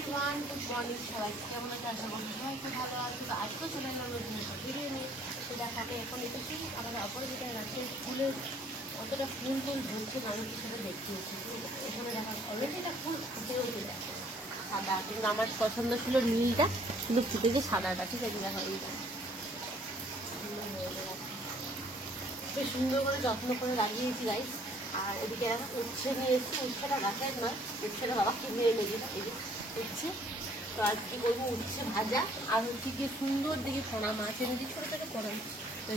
Everyone, good morning সবাই। কেমন আছে? আশা করছি সবাই খুব ভালো আছে। তো আজকেও চলে এলাম নতুন একটা ভিডিও নিয়ে। তো দেখাবে এখন এসেছি আমাদের অপরাজিতা রাখতে ফুলের অতটা ফুল ধরছে মানুষের সাথে দেখতে হচ্ছে। এখানে দেখা অলরেডি এটা ফুল ফুটেও চলে আসে সাদা, কিন্তু আমার পছন্দ ছিল নীলটা, কিন্তু ফুটেছে সাদাটা। ঠিক আছে, দেখো এইটা বেশ সুন্দর করে যত্ন করে লাগিয়েছি গাইস। আর এদিকে উচ্ছে নিয়ে এসেছি, উচ্ছেটা গাছের নয়, উচ্ছেটা বাবা কিনে এনে দিল। এই যে উচ্ছে, তো আজকে করবো উচ্ছে ভাজা। আর হচ্ছে কি সুন্দর দেখি পোনা মাছ এনেছি, ছোটো ছোটো পোনা,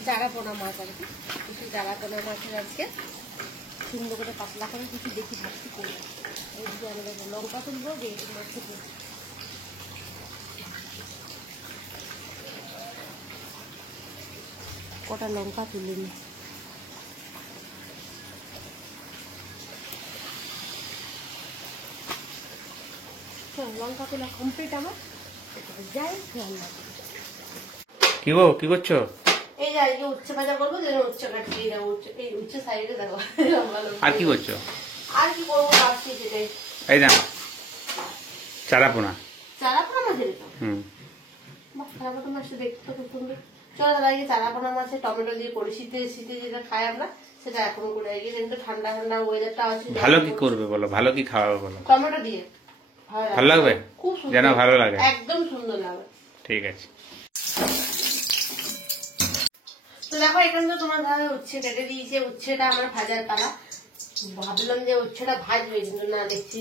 চারা পোনা মাছ আর কি। কিছু চারা পোনা মাছের আজকে সুন্দর করে পাতলা করে কিছু দেখি ভাবছি করবো। এইদিকে আমাদের লঙ্কা তুলবো, বেগুন মাছ কটা লঙ্কা তুলে নি। লঙ্কা তোলা কমপ্লিট আমার। যাই রান্না কি গো, কি করছো? এই যে আজকে উচ্ছে ভাজা করবো, যেন উচ্ছে কাটিয়ে যাবো। এই উচ্ছে সাইডে দেখো। আর কি করছো? আর কি করবো ভাবছি সেটাই। এই না চারাপোনা। চারাপোনা মাছের তো চারাপোনা মাছটা দেখতে তো খুব সুন্দর। চলো দাদা, এই চারাপোনা মাছে টমেটো দিয়ে করি। শীতে শীতে যেটা খাই আমরা, সেটা এখন করে। এই যে ঠান্ডা ঠান্ডা ওয়েদারটা আছে। ভালো কি করবে বলো, ভালো কি খাওয়াবে বলো? টমেটো দিয়ে ভালো লাগবে, খুব সুন্দর, যেন ভালো লাগে, একদম সুন্দর লাগবে। ঠিক আছে। তো দেখো, এখানে তো তোমার ভাবে উচ্ছে কেটে দিয়েছে। উচ্ছেটা আমার ভাজার পালা। ভাবলাম যে উচ্ছেটা ভাজবে, কিন্তু না, দেখছি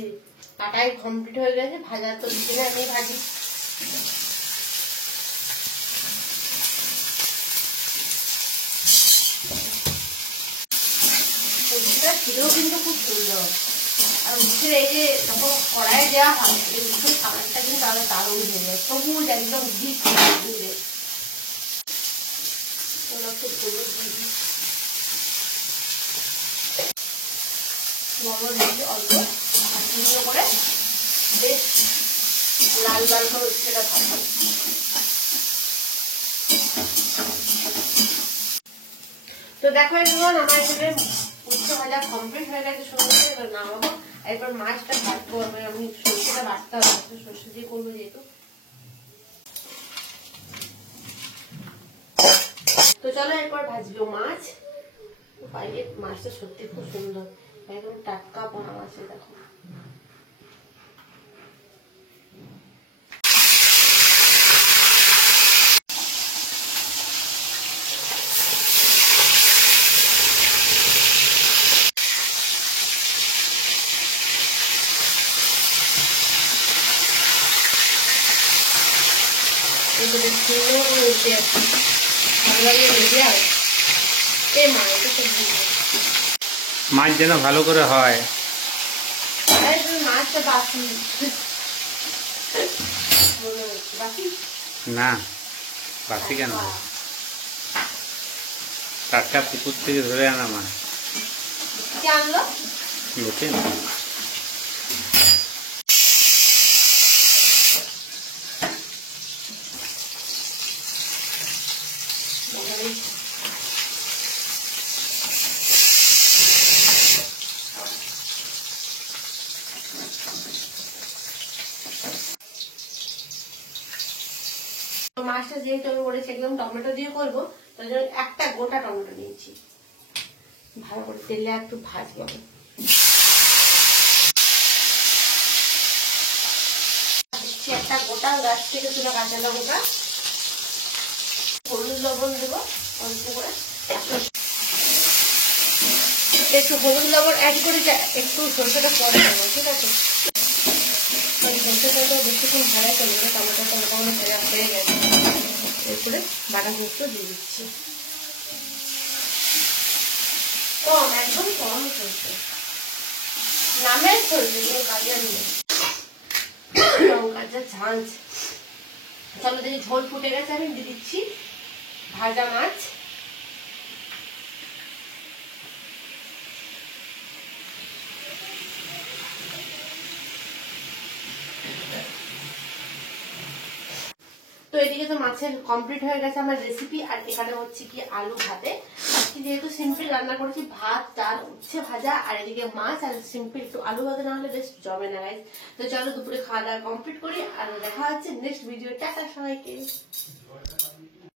কাটাই কমপ্লিট হয়ে গেছে। ভাজা তো দিতে না, আমি ভাজি। উচ্ছেটা ছিলেও কিন্তু খুব সুন্দর। আর উচ্ছের এই যে যখন কড়াই দেওয়া হয়, এই উচ্ছের খাবারটা কিন্তু আরো দারুণ হয়ে যায়, সবুজ একদম ডিপ দিয়ে। খুব সুন্দর লবণ দিয়েছি অল্প, আর সুন্দর করে বেশ লাল লাল করে উচ্ছেটা ভাজা। তো দেখো এগুলো আমার এখানে উচ্ছে ভাজা কমপ্লিট হয়ে গেছে। সুন্দর করে নামাবো। এরপর মাছটা ভাজবো। আমি সর্ষেটা বাটতে হবে, সর্ষে দিয়ে করবো যেহেতু। তো চলো এরপর ভাজবো মাছ। বাইরে মাছটা সত্যি খুব সুন্দর, একদম টাটকা পোনা মাছ। দেখো মাছ যেন ভালো করে হয়। মাছটা বাকি না, বাসি কেন? টাটকা পুকুর থেকে ধরে আনা মাছ। কে আনলো? লোকে মাছটা যেহেতু আমি বলেছি একদম টমেটো দিয়ে করবো, তার জন্য একটা গোটা টমেটো নিয়েছি। ভালো করে তেলে একটু ভাজবো। একটা গোটা গাছ থেকে তুলে কাঁচা লঙ্কা, হলুদ লবণ দেবো অল্প করে। একটু হলুদ লবণ অ্যাড করে একটু সরষেটা পরে দেবো, ঠিক আছে? সরষেটা বেশিক্ষণ ভাজা চলবে, টমেটোটা মোটামুটি ভাজা হয়ে গেছে। এরপরে বাটা সরষে দিয়ে দিচ্ছি, কম, একদম কম সরষে, নামের সরষে, কাজের নেই। লঙ্কার যা ঝাঁঝ। চলো দেখি, ঝোল ফুটে গেছে, আমি দিয়ে দিচ্ছি ভাজা মাছ। তো এদিকে তো মাছের কমপ্লিট হয়ে গেছে আমার রেসিপি। আর এখানে হচ্ছে কি আলু ভাতে। আজকে যেহেতু সিম্পল রান্না করেছি, ভাত, ডাল, উচ্ছে ভাজা আর এদিকে মাছ আর সিম্পল, একটু আলু ভাজা না হলে বেশ জমে না গাইস। তো চলো দুপুরে খাওয়া দাওয়া কমপ্লিট করি আর দেখা হচ্ছে নেক্সট ভিডিও। টাটা সবাইকে।